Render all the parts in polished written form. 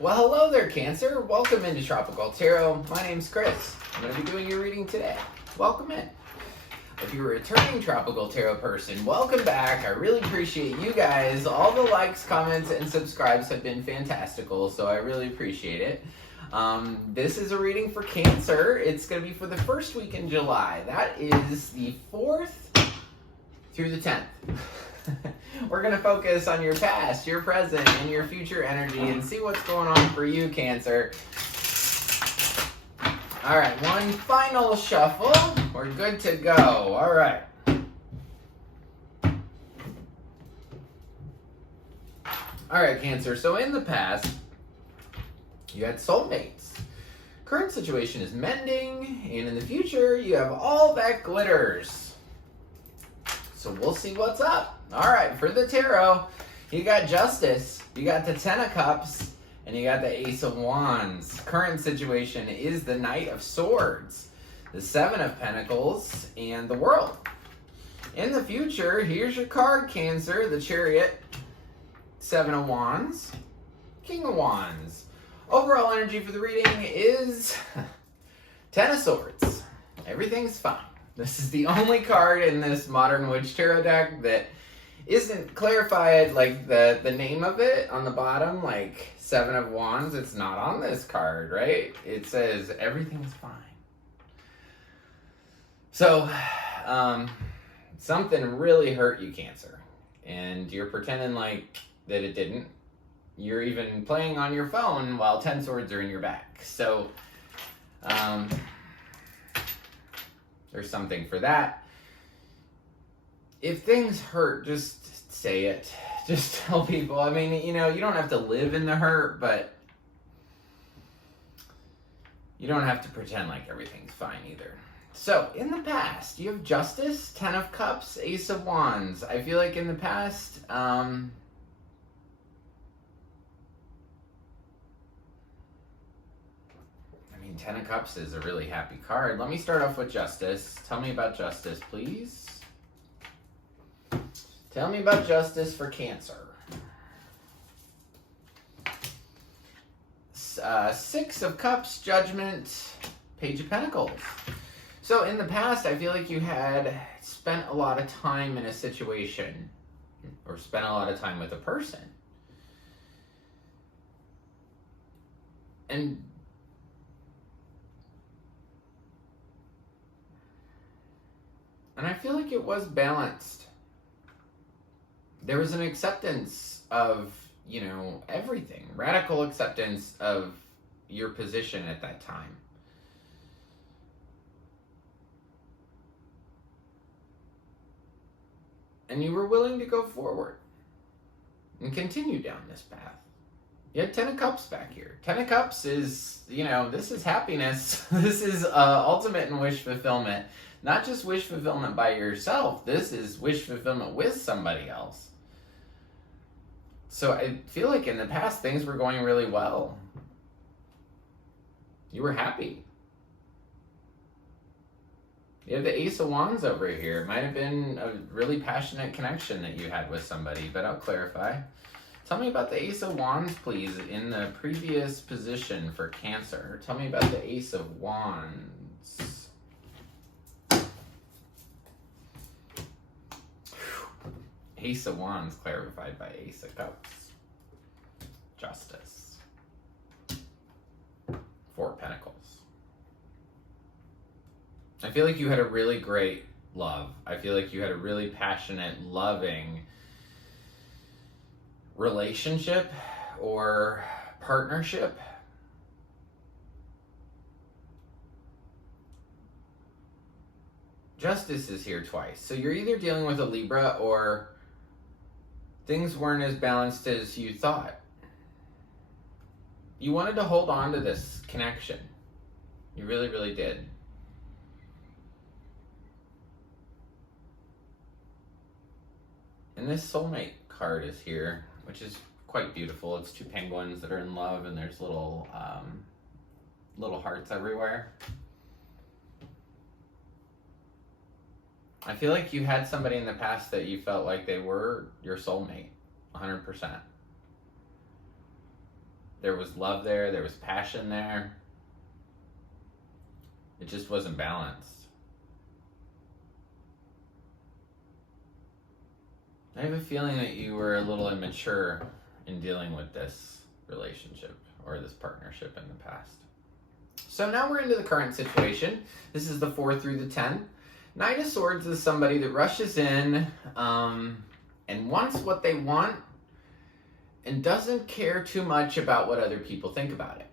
Well, hello there, Cancer. Welcome into Tropical Tarot. My name's Chris. I'm going to be doing your reading today. Welcome in. If you're a returning Tropical Tarot person, welcome back. I really appreciate you guys. All the likes, comments, and subscribes have been fantastical, so I really appreciate it. This is a reading for Cancer. It's going to be for the first week in July. That is the 4th through the 10th. We're going to focus on your past, your present, and your future energy and see what's going on for you, Cancer. All right, one final shuffle. We're good to go. All right. All right, Cancer. So in the past, you had soulmates. Current situation is mending, and in the future, you have all that glitters. So we'll see what's up. All right, for the tarot, you got Justice, you got the Ten of Cups, and you got the Ace of Wands. Current situation is the Knight of Swords, the Seven of Pentacles, and the World. In the future, here's your card, Cancer, the Chariot, Seven of Wands, King of Wands. Overall energy for the reading is Ten of Swords. Everything's fine. This is the only card in this Modern Witch Tarot deck that isn't clarified, like the name of it on the bottom, like Seven of Wands. It's not on this card, right? It says everything's fine. So, something really hurt you, Cancer. And you're pretending like that it didn't. You're even playing on your phone while 10 swords are in your back. So, there's something for that. If things hurt, just say it. Just tell people. I mean, you know, you don't have to live in the hurt, but you don't have to pretend like everything's fine either. So, in the past, you have Justice, Ten of Cups, Ace of Wands. I feel like in the past, Ten of Cups is a really happy card. Let me start off with Justice. Tell me about Justice, please. Tell me about Justice for Cancer. Six of Cups, Judgment, Page of Pentacles. So in the past, I feel like you had spent a lot of time in a situation or spent a lot of time with a person. And I feel like it was balanced. There was an acceptance of, you know, everything. Radical acceptance of your position at that time. And you were willing to go forward and continue down this path. You had Ten of Cups back here. Ten of Cups is, you know, this is happiness. This is ultimate in wish fulfillment. Not just wish fulfillment by yourself. This is wish fulfillment with somebody else. So I feel like in the past, things were going really well. You were happy. You have the Ace of Wands over here. It might have been a really passionate connection that you had with somebody, but I'll clarify. Tell me about the Ace of Wands, please, in the previous position for Cancer. Tell me about the Ace of Wands. Ace of Wands clarified by Ace of Cups. Justice. Four of Pentacles. I feel like you had a really great love. I feel like you had a really passionate, loving relationship or partnership. Justice is here twice. So you're either dealing with a Libra or things weren't as balanced as you thought. You wanted to hold on to this connection. You really, really did. And this soulmate card is here, which is quite beautiful. It's two penguins that are in love, and there's little hearts everywhere. I feel like you had somebody in the past that you felt like they were your soulmate, 100%. There was love there. There was passion there. It just wasn't balanced. I have a feeling that you were a little immature in dealing with this relationship or this partnership in the past. So now we're into the current situation. This is the 4 through the 10. Knight of Swords is somebody that rushes in and wants what they want and doesn't care too much about what other people think about it.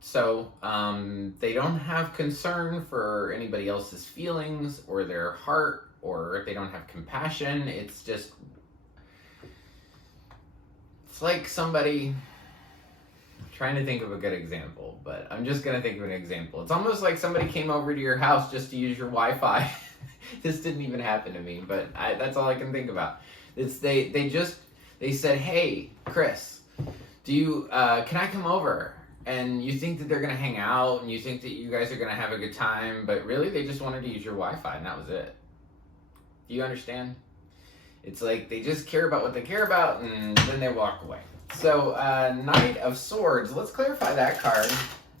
So they don't have concern for anybody else's feelings or their heart, or they don't have compassion. It's like somebody, I'm trying to think of a good example, but I'm just going to think of an example. It's almost like somebody came over to your house just to use your Wi-Fi. This didn't even happen to me, but that's all I can think about. They said, hey, Chris, can I come over? And you think that they're going to hang out and you think that you guys are going to have a good time, but really they just wanted to use your Wi-Fi and that was it. Do you understand? It's like they just care about what they care about and then they walk away. So, Knight of Swords, let's clarify that card.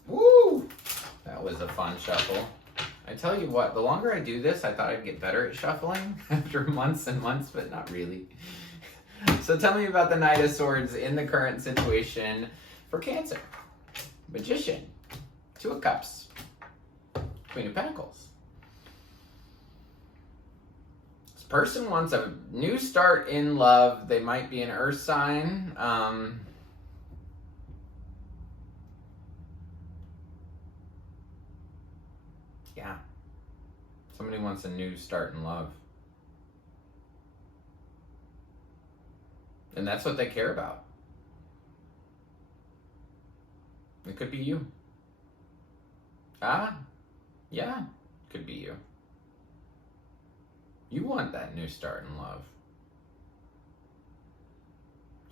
Woo! That was a fun shuffle. I tell you what, the longer I do this, I thought I'd get better at shuffling after months and months, but not really. So tell me about the Knight of Swords in the current situation for Cancer. Magician, 2 of Cups, Queen of Pentacles. This person wants a new start in love. They might be an earth sign. Yeah. Somebody wants a new start in love. And that's what they care about. It could be you. Yeah, could be you. You want that new start in love.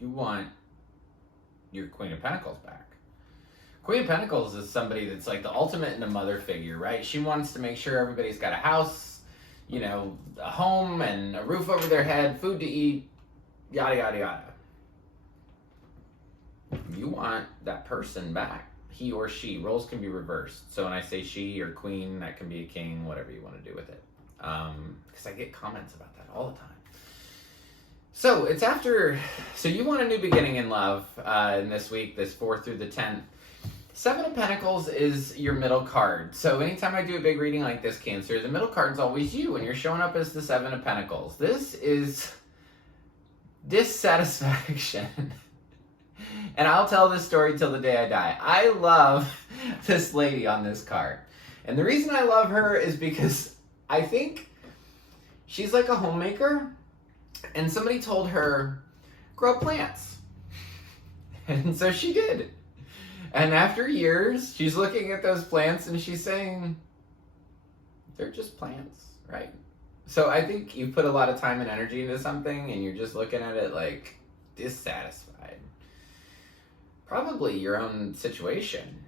You want your Queen of Pentacles back. Queen of Pentacles is somebody that's like the ultimate in a mother figure, right? She wants to make sure everybody's got a house, a home and a roof over their head, food to eat, yada, yada, yada. You want that person back. He or she. Roles can be reversed. So when I say she or queen, that can be a king, whatever you want to do with it. Because I get comments about that all the time. So it's so you want a new beginning in love in this week, this 4th through the 10th. 7 of Pentacles is your middle card. So anytime I do a big reading like this, Cancer, the middle card's always you, and you're showing up as the 7 of Pentacles. This is dissatisfaction. And I'll tell this story till the day I die. I love this lady on this card. And the reason I love her is because I think she's like a homemaker. And somebody told her, grow plants. And so she did. And after years, she's looking at those plants and she's saying, they're just plants, right? So I think you put a lot of time and energy into something and you're just looking at it like dissatisfied. Probably your own situation.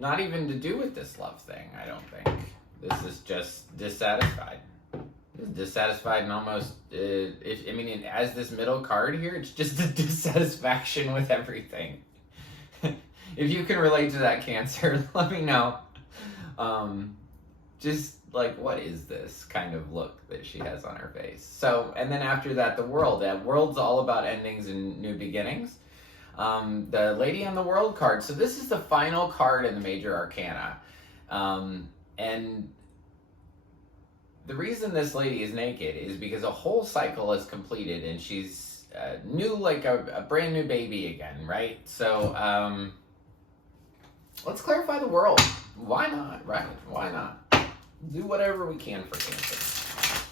Not even to do with this love thing, I don't think. This is just dissatisfied. This is dissatisfied and almost, as this middle card here, it's just a dissatisfaction with everything. If you can relate to that, Cancer, let me know. Just like, what is this kind of look that she has on her face? So, and then after that, the World. That World's all about endings and new beginnings. The Lady on the World card. So this is the final card in the Major Arcana. And the reason this lady is naked is because a whole cycle is completed and she's new, like a brand new baby again, right? So let's clarify the World. Why not, right? Why not? Do whatever we can for Cancer.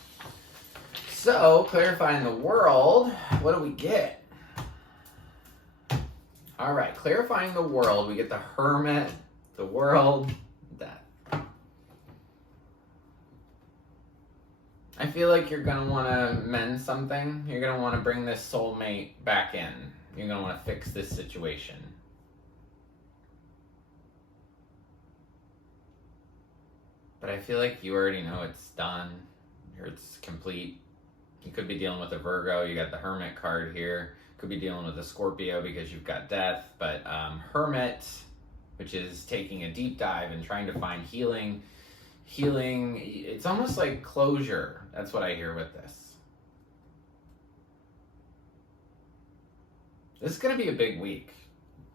So, clarifying the World, what do we get? All right, clarifying the World, we get the Hermit, the World, that. I feel like you're going to want to mend something. You're going to want to bring this soulmate back in. You're going to want to fix this situation. But I feel like you already know it's done. It's complete. You could be dealing with a Virgo. You got the Hermit card here. Could be dealing with a Scorpio because you've got death. But Hermit, which is taking a deep dive and trying to find healing. It's almost like closure. That's what I hear with this. This is going to be a big week.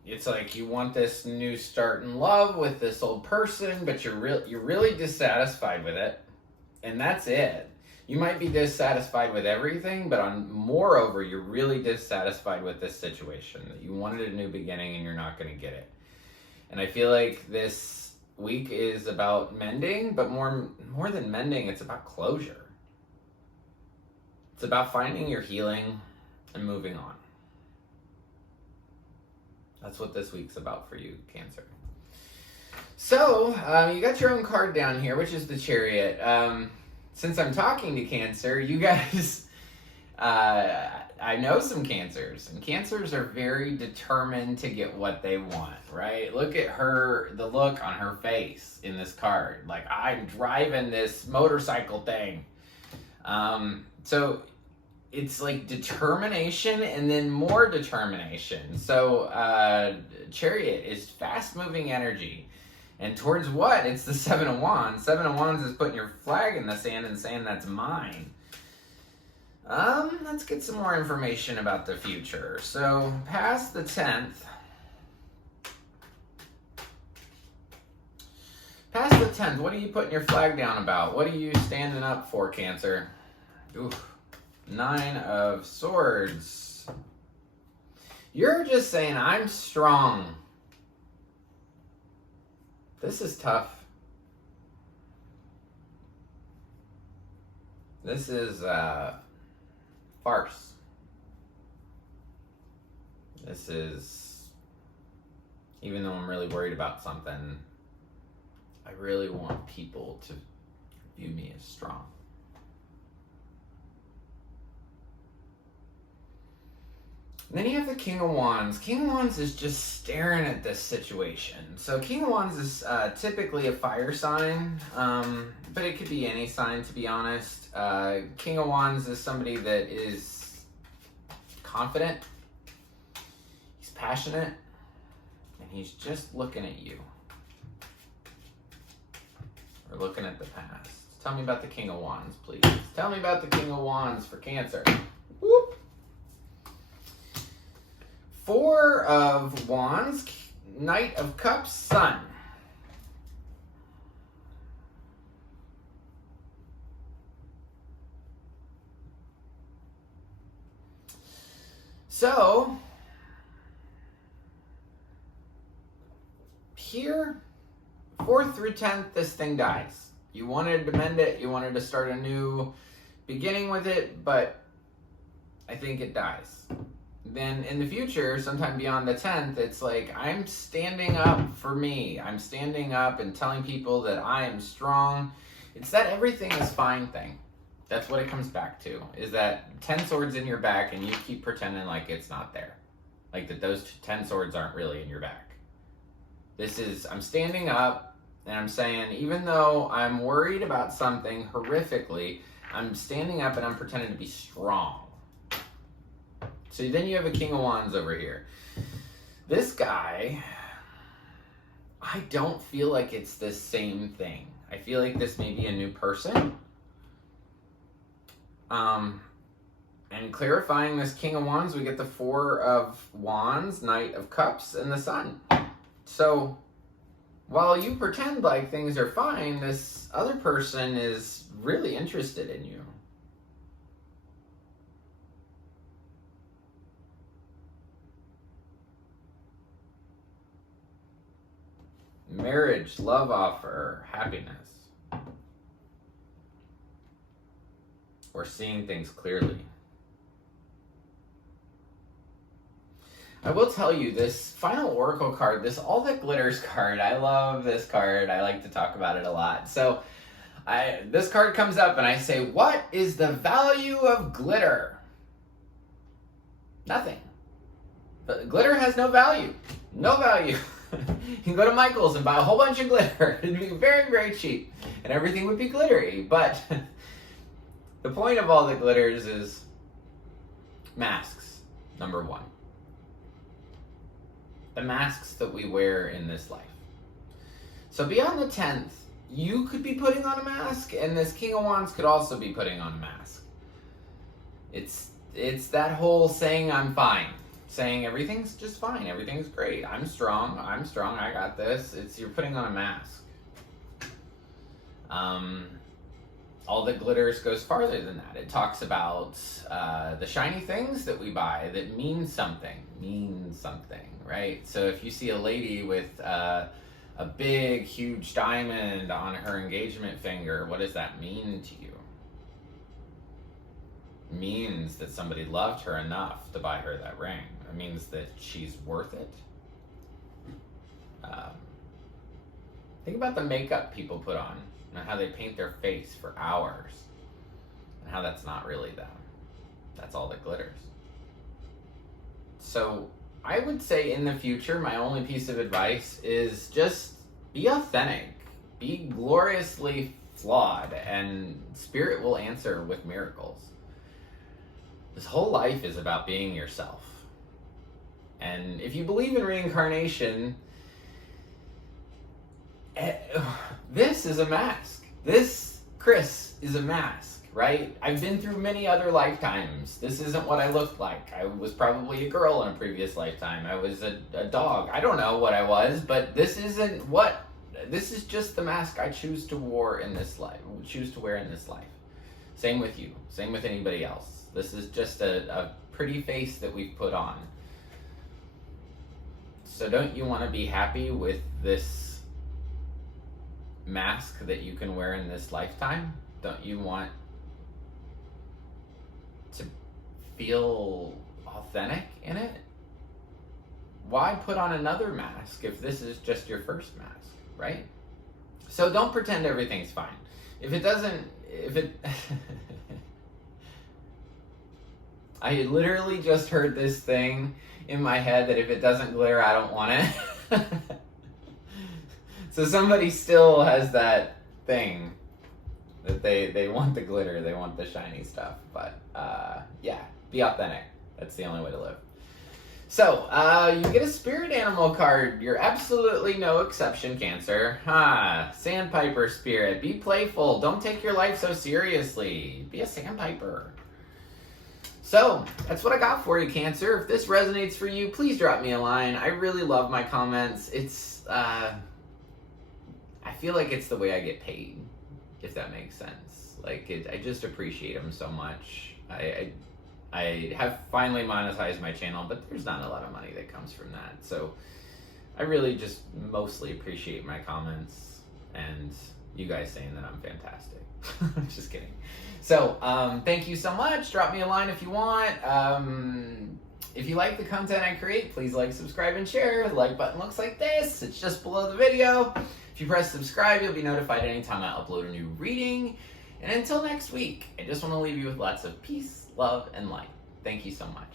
It's like you want this new start in love with this old person, but you're really dissatisfied with it. And that's it. You might be dissatisfied with everything, but moreover, you're really dissatisfied with this situation. That you wanted a new beginning and you're not going to get it. And I feel like this week is about mending, but more than mending, it's about closure. It's about finding your healing and moving on. That's what this week's about for you, Cancer. So, you got your own card down here, which is the Chariot. Since I'm talking to Cancer, you guys, I know some Cancers, and Cancers are very determined to get what they want, right? Look at the look on her face in this card. Like, I'm driving this motorcycle thing. So it's like determination and then more determination. So Chariot is fast-moving energy. And towards what? It's the Seven of Wands. Seven of Wands is putting your flag in the sand and saying that's mine. Let's get some more information about the future. So past the 10th. Past the 10th, what are you putting your flag down about? What are you standing up for, Cancer? Ooh, 9 of Swords. You're just saying, I'm strong. This is tough. This is farce. This is, even though I'm really worried about something, I really want people to view me as strong. And then you have the King of Wands. King of Wands is just staring at this situation. So King of Wands is typically a fire sign, but it could be any sign, to be honest. King of Wands is somebody that is confident, he's passionate, and he's just looking at you. Or looking at the past. Tell me about the King of Wands, please. Tell me about the King of Wands for Cancer. Whoop. 4 of Wands, Knight of Cups, Sun. So, here, 4th through 10th, this thing dies. You wanted to mend it, you wanted to start a new beginning with it, but I think it dies. Then in the future, sometime beyond the 10th, it's like, I'm standing up for me. I'm standing up and telling people that I am strong. It's that everything is fine thing. That's what it comes back to, is that 10 swords in your back and you keep pretending like it's not there. Like that those 10 swords aren't really in your back. This is, I'm standing up and I'm saying, even though I'm worried about something horrifically, I'm standing up and I'm pretending to be strong. So then you have a King of Wands over here. This guy, I don't feel like it's the same thing. I feel like this may be a new person. And clarifying this King of Wands, we get the 4 of Wands, Knight of Cups, and the Sun. So while you pretend like things are fine, this other person is really interested in you. Marriage, love offer, happiness. Or seeing things clearly. I will tell you, this final oracle card, this All That Glitters card, I love this card. I like to talk about it a lot. So this card comes up and I say, what is the value of glitter? Nothing. But glitter has no value. No value. You can go to Michael's and buy a whole bunch of glitter. It'd be very, very cheap. And everything would be glittery. But the point of All That Glitters is masks. number one. The masks that we wear in this life. So beyond the 10th, you could be putting on a mask, and this King of Wands could also be putting on a mask. It's that whole saying I'm fine. Saying everything's just fine, everything's great, I'm strong, I got this. You're putting on a mask. All that glitters goes farther than that. It talks about the shiny things that we buy that mean something, right? So if you see a lady with a big, huge diamond on her engagement finger, what does that mean to you? It means that somebody loved her enough to buy her that ring. It means that she's worth it. Think about the makeup people put on and how they paint their face for hours and how that's not really them. That's all that glitters. So I would say in the future, my only piece of advice is just be authentic, be gloriously flawed, and spirit will answer with miracles. This whole life is about being yourself. And if you believe in reincarnation, this is a mask. This, Chris, is a mask, right? I've been through many other lifetimes. This isn't what I looked like. I was probably a girl in a previous lifetime. I was a dog. I don't know what I was, but this isn't what. This is just the mask I choose to wear in this life. Same with you. Same with anybody else. This is just a pretty face that we've put on. So don't you want to be happy with this mask that you can wear in this lifetime? Don't you want to feel authentic in it? Why put on another mask if this is just your first mask, right? So don't pretend everything's fine. I literally just heard this thing in my head that if it doesn't glitter, I don't want it. So somebody still has that thing that they want the glitter, they want the shiny stuff. But yeah, be authentic. That's the only way to live. So you get a spirit animal card. You're absolutely no exception, Cancer. Sandpiper spirit. Be playful. Don't take your life so seriously. Be a sandpiper. So, that's what I got for you, Cancer. If this resonates for you, please drop me a line. I really love my comments. I feel like it's the way I get paid, if that makes sense. I just appreciate them so much. I have finally monetized my channel, but there's not a lot of money that comes from that. So, I really just mostly appreciate my comments and you guys saying that I'm fantastic. I'm just kidding. So, thank you so much. Drop me a line if you want. If you like the content I create, please like, subscribe, and share. The like button looks like this. It's just below the video. If you press subscribe, you'll be notified anytime I upload a new reading. And until next week, I just want to leave you with lots of peace, love, and light. Thank you so much.